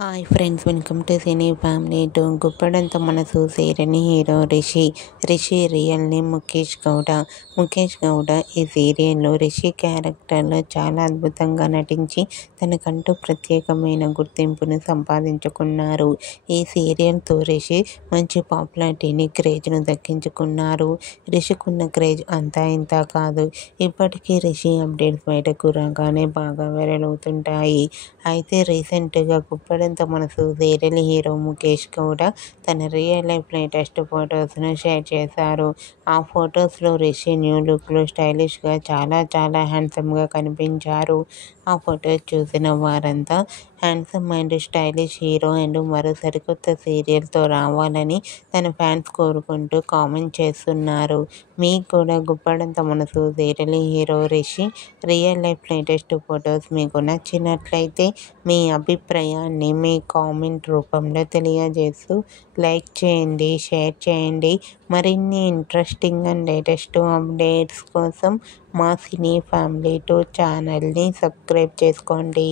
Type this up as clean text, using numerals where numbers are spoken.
Hi friends, welcome to cine family two. గుప్పడంత మనసు సీరియల్ని hero Rishi real name Mukesh Gowda ఈ సీరియల్లో రిషి క్యారెక్టర్లో చాలా అద్భుతంగా నటించి తనకంటూ ప్రత్యేకమైన గుర్తింపును సంపాదించుకున్నారు. ఈ సీరియల్తో రిషి మంచి పాపులారిటీని, క్రేజ్ను దక్కించుకున్నారు. రిషికున్న క్రేజ్ అంతా ఇంత కాదు. ఇప్పటికీ రిషి అప్డేట్స్ బయటకు రాగానే బాగా వైరల్ అవుతుంటాయి. అయితే రీసెంట్గా గుప్పడంత మనసు సీరియల్ హీరో ముఖేష్ గౌడ తన రియల్ లైఫ్ లేటెస్ట్ ఫొటోస్ను షేర్ చేశారు. ఆ ఫొటోస్లో రిషి న్యూ లుక్లో స్టైలిష్గా చాలా హ్యాండ్సమ్గా కనిపించారు. ఆ ఫొటోస్ చూసిన వారంతా handsome and stylish hero and మరో సరికొత్త సీరియల్తో రావాలని తన ఫ్యాన్స్ కోరుకుంటూ కామెంట్ చేస్తున్నారు. మీకు కూడా గుప్పడంత మనసు serial hero Rishi real life latest photos మీకు నచ్చినట్లయితే మీ అభిప్రాయాన్ని మీ కామెంట్ రూపంలో తెలియజేస్తూ లైక్ చేయండి, షేర్ చేయండి. మరిన్ని ఇంట్రెస్టింగ్ అండ్ లేటెస్ట్ అప్డేట్స్ కోసం మా సినీ ఫ్యామిలీ 2 ఛానల్ని సబ్స్క్రైబ్ చేసుకోండి.